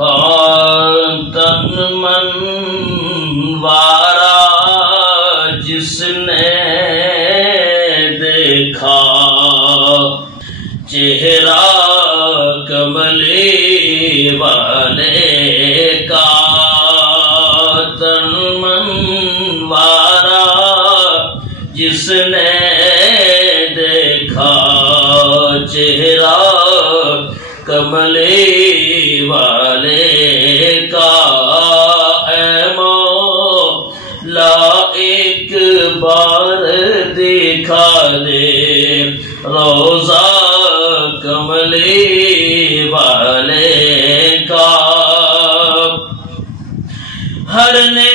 تن من وارا جس نے دیکھا چہرہ کملی والے کا، تن من وارا جس نے دیکھا چہرہ کملی والے کا، اے مولا ایک بار دکھا دے روضہ کملی والے کا۔ ہر نے